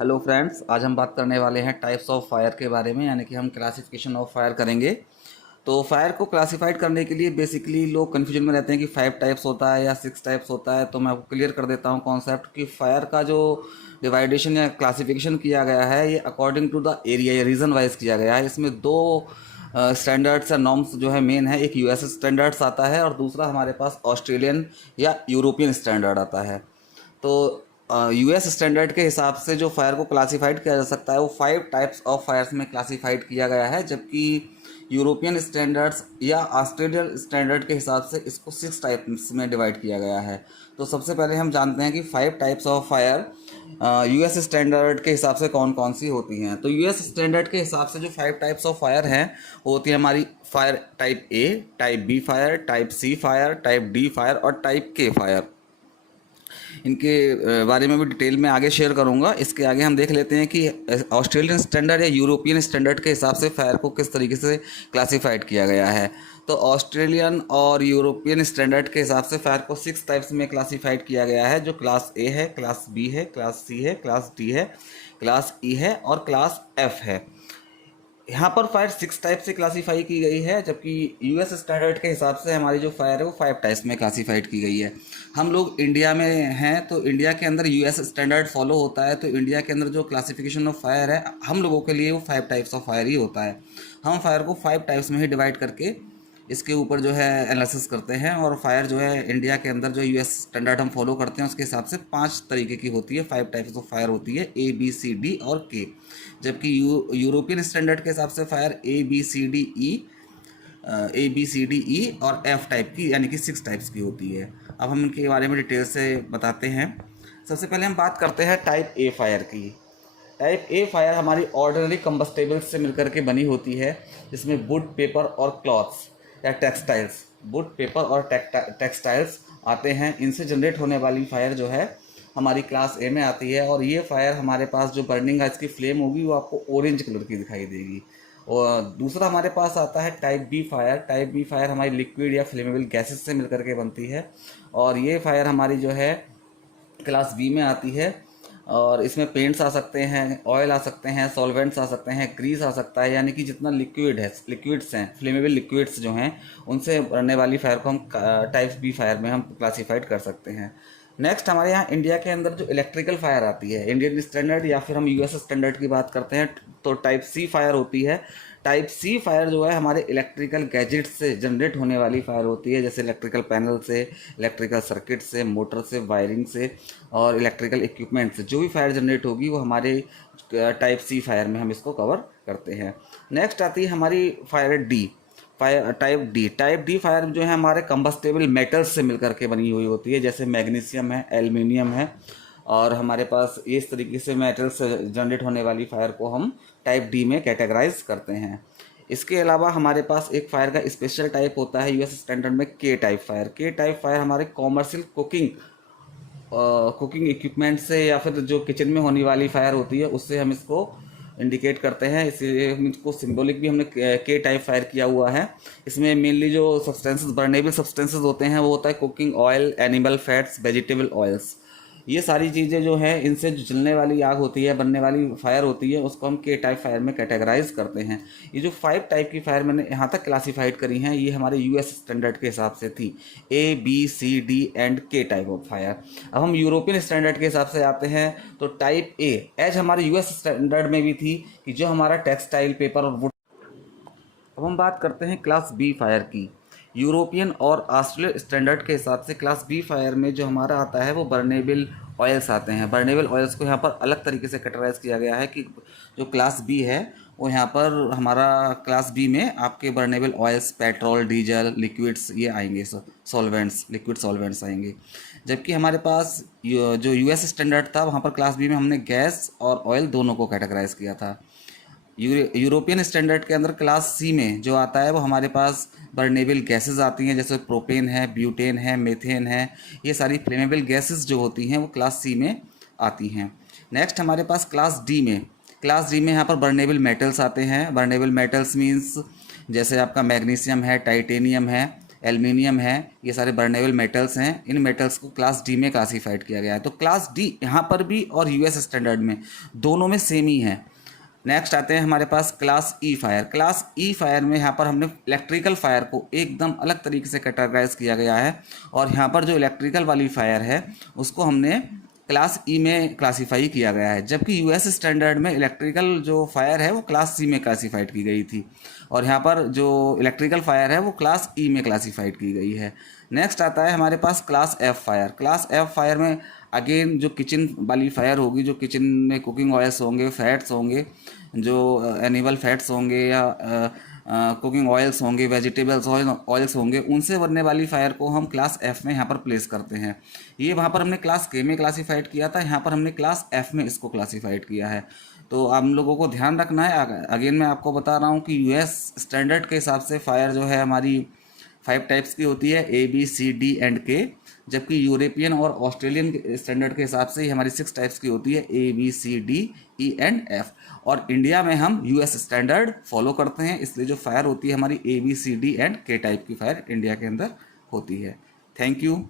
Hello friends, आज हम बात करने वाले हैं टाइप्स ऑफ फायर के बारे में, यानी कि हम क्लासिफिकेशन ऑफ फायर करेंगे। तो फायर को क्लासिफाइड करने के लिए बेसिकली लोग कन्फ्यूजन में रहते हैं कि 5 टाइप्स होता है या 6 टाइप्स होता है। तो मैं आपको क्लियर कर देता हूँ कॉन्सेप्ट कि फायर का जो डिवाइडेशन या क्लासिफिकेशन किया गया है ये अकॉर्डिंग टू द एरिया या रीजन वाइज किया गया है। इसमें दो स्टैंडर्ड्स या नॉर्म्स जो है मेन है, एक यूएस स्टैंडर्ड्स आता है और दूसरा हमारे पास ऑस्ट्रेलियन या यूरोपियन स्टैंडर्ड आता है। तो यूएस स्टैंडर्ड के हिसाब से जो फायर को क्लासिफाइड किया जा सकता है वो 5 टाइप्स ऑफ फायर्स में क्लासिफाइड किया गया है, जबकि यूरोपियन स्टैंडर्ड्स या ऑस्ट्रेलियन स्टैंडर्ड के हिसाब से इसको 6 टाइप्स में डिवाइड किया गया है। तो सबसे पहले हम जानते हैं कि 5 types of fire US standard के हिसाब से कौन कौन सी होती हैं। तो यूएस स्टैंडर्ड के हिसाब से जो 5 टाइप्स ऑफ फायर हैं वो होती है हमारी fire type A, type B fire, type C fire, type D fire और टाइप के फायर। इनके बारे में भी डिटेल में आगे शेयर करूंगा। इसके आगे हम देख लेते हैं कि ऑस्ट्रेलियन स्टैंडर्ड या यूरोपियन स्टैंडर्ड के हिसाब से फायर को किस तरीके से क्लासिफाइड किया गया है। तो ऑस्ट्रेलियन और यूरोपियन स्टैंडर्ड के हिसाब से फायर को 6 टाइप्स में क्लासिफाइड किया गया है, जो क्लास ए है, क्लास बी है, क्लास सी है, क्लास डी है, क्लास ई है और क्लास एफ है। यहाँ पर फायर 6 टाइप से क्लासीफाई की गई है, जबकि यूएस स्टैंडर्ड के हिसाब से हमारी जो फायर है वो 5 टाइप्स में क्लासीफाइड की गई है। हम लोग इंडिया में हैं तो इंडिया के अंदर यूएस स्टैंडर्ड फॉलो होता है, तो इंडिया के अंदर जो क्लासिफिकेशन ऑफ फायर है हम लोगों के लिए वो 5 टाइप्स ऑफ फायर ही होता है। हम फायर को 5 टाइप्स में ही डिवाइड करके इसके ऊपर जो है एनालिसिस करते हैं, और फायर जो है इंडिया के अंदर जो यूएस स्टैंडर्ड हम फॉलो करते हैं उसके हिसाब से 5 तरीके की होती है, 5 टाइप्स ऑफ फायर होती है, ए बी सी डी और के। जबकि यूरोपियन स्टैंडर्ड के हिसाब से fire A B C D E और एफ टाइप की, यानी कि 6 टाइप्स की होती है। अब हम इनके बारे में डिटेल से बताते हैं। सबसे पहले हम बात करते हैं टाइप ए फायर की। टाइप ए फायर हमारी ऑर्डिनरी कंबस्टेबल्स से मिलकर के बनी होती है, जिसमें वुड, पेपर और क्लॉथ्स या टेक्सटाइल्स, वुड, पेपर और टेक्सटाइल्स आते हैं। इनसे जनरेट होने वाली फायर जो है हमारी क्लास ए में आती है, और ये फायर हमारे पास जो बर्निंग इसकी फ्लेम होगी वो आपको ऑरेंज कलर की दिखाई देगी। और दूसरा हमारे पास आता है type B fire. Type B fire हमारी लिक्विड या फ्लेमेबल गैसेस से मिलकर के बनती है, और ये फायर हमारी जो है क्लास बी में आती है। और इसमें पेंट्स आ सकते हैं, ऑयल आ सकते हैं, सॉल्वेंट्स आ सकते हैं, ग्रीस आ सकता है, यानी कि जितना लिक्विड्स हैं, फ्लेमेबल लिक्विड्स जो हैं उनसे बनने वाली फायर को हम टाइप बी फायर में हम क्लासीफाइड कर सकते हैं। नेक्स्ट हमारे यहाँ इंडिया के अंदर जो इलेक्ट्रिकल फायर आती है, इंडियन स्टैंडर्ड या फिर हम यूएस स्टैंडर्ड की बात करते हैं, तो टाइप सी फायर होती है। टाइप सी फायर जो है हमारे इलेक्ट्रिकल गैजेट्स से जनरेट होने वाली फायर होती है, जैसे इलेक्ट्रिकल पैनल से, इलेक्ट्रिकल सर्किट से, मोटर से, वायरिंग से और इलेक्ट्रिकल इक्विपमेंट से जो भी फायर जनरेट होगी वो हमारे टाइप सी फायर में हम इसको कवर करते हैं। नेक्स्ट आती है हमारी fire D, type D fire जो है हमारे कंबस्टेबल मेटल्स से मिलकर के बनी हुई होती है, जैसे मैग्नीशियम है, एल्युमिनियम है, और हमारे पास इस तरीके से मेटल्स से जनरेट होने वाली फायर को हम टाइप डी में कैटेगराइज करते हैं। इसके अलावा हमारे पास एक फायर का स्पेशल टाइप होता है यूएस स्टैंडर्ड में, के टाइप फायर। के टाइप फायर हमारे कॉमर्शियल कुकिंग इक्विपमेंट से या फिर जो किचन में होने वाली फायर होती है उससे हम इसको इंडिकेट करते हैं, इसलिए हम इसको सिंबॉलिक भी हमने के टाइप फायर किया हुआ है। इसमें मेनली जो सब्सटेंसेस, बर्नेबल सब्सटेंसेस होते हैं वो होता है cooking oil, animal fats, vegetable oils. ये सारी चीज़ें जो है इनसे जो जलने वाली आग होती है, बनने वाली फायर होती है, उसको हम के टाइप फायर में कैटेगराइज करते हैं। ये जो 5 टाइप की फायर मैंने यहाँ तक क्लासीफाइड करी हैं ये हमारे यूएस स्टैंडर्ड के हिसाब से थी, A B C D and K type of fire. अब हम यूरोपियन स्टैंडर्ड के हिसाब से आते हैं, तो टाइप ए एज हमारे यूएस स्टैंडर्ड में भी थी कि जो हमारा टेक्सटाइल, पेपर और वुड। अब हम बात करते हैं क्लास बी फायर की। यूरोपियन और ऑस्ट्रेलियन स्टैंडर्ड के हिसाब से क्लास बी फायर में जो हमारा आता है वो बर्नेबल ऑयल्स आते हैं। बर्नेबल ऑयल्स को यहाँ पर अलग तरीके से कैटेगराइज किया गया है कि जो क्लास बी है वो यहाँ पर हमारा क्लास बी में आपके बर्नेबल ऑयल्स, पेट्रोल, डीजल, लिक्विड्स ये आएंगे, सॉल्वेंट्स, लिक्विड सॉल्वेंट्स आएंगे। जबकि हमारे पास जो यूएस स्टैंडर्ड था वहाँ पर क्लास बी में हमने गैस और ऑयल दोनों को कैटेगराइज किया था। यूरोपियन स्टैंडर्ड के अंदर क्लास सी में जो आता है वो हमारे पास बर्नेबल गैसेस आती हैं, जैसे प्रोपेन है, ब्यूटेन है, मेथेन है। ये सारी फ्लेमेबल गैसेस जो होती हैं वो क्लास सी में आती हैं। नेक्स्ट हमारे पास क्लास डी में यहाँ पर बर्नेबल मेटल्स आते हैं। बर्नेबल मेटल्स मीन्स जैसे आपका मैग्नीशियम है, टाइटेनियम है, एल्युमिनियम है, ये सारे बर्नेबल मेटल्स हैं। इन मेटल्स को क्लास डी में क्लासीफाइड किया गया है। तो क्लास डी यहाँ पर भी और यूएस स्टैंडर्ड में दोनों में सेम ही है। नेक्स्ट आते हैं हमारे पास class E fire. Class E fire में यहाँ पर हमने इलेक्ट्रिकल फायर को एकदम अलग तरीके से कैटेगराइज किया गया है, और यहाँ पर जो इलेक्ट्रिकल वाली फायर है उसको हमने क्लास ई में क्लासीफाई किया गया है, जबकि यूएस स्टैंडर्ड में इलेक्ट्रिकल जो फायर है वो क्लास सी में क्लासीफाइड की गई थी, और यहाँ पर जो इलेक्ट्रिकल फायर है वो क्लास ई में क्लासीफाइड की गई है। नेक्स्ट आता है हमारे पास class F fire. Class F fire again अगेन जो किचन वाली फायर होगी, जो किचन में कुकिंग ऑयल्स होंगे, फैट्स होंगे, जो एनिमल फैट्स होंगे या कुकिंग ऑयल्स होंगे, वेजिटेबल्स ऑयल्स होंगे, उनसे बनने वाली फायर को हम क्लास एफ में यहाँ पर प्लेस करते हैं। ये वहाँ पर हमने क्लास के में क्लासीफाइड किया था, यहाँ पर हमने क्लास एफ में इसको क्लासीफाइड किया है। तो हम लोगों को ध्यान रखना है। अगेन मैं आपको बता रहा हूँ कि यूएस स्टैंडर्ड के हिसाब से फायर जो है हमारी 5 टाइप्स की होती है, A B C D and K, जबकि यूरोपियन और ऑस्ट्रेलियन स्टैंडर्ड के हिसाब से हमारी 6 टाइप्स की होती है, A B C D E and F. और इंडिया में हम यूएस स्टैंडर्ड फॉलो करते हैं, इसलिए जो फायर होती है हमारी A B C D and K type की फायर इंडिया के अंदर होती है। Thank you.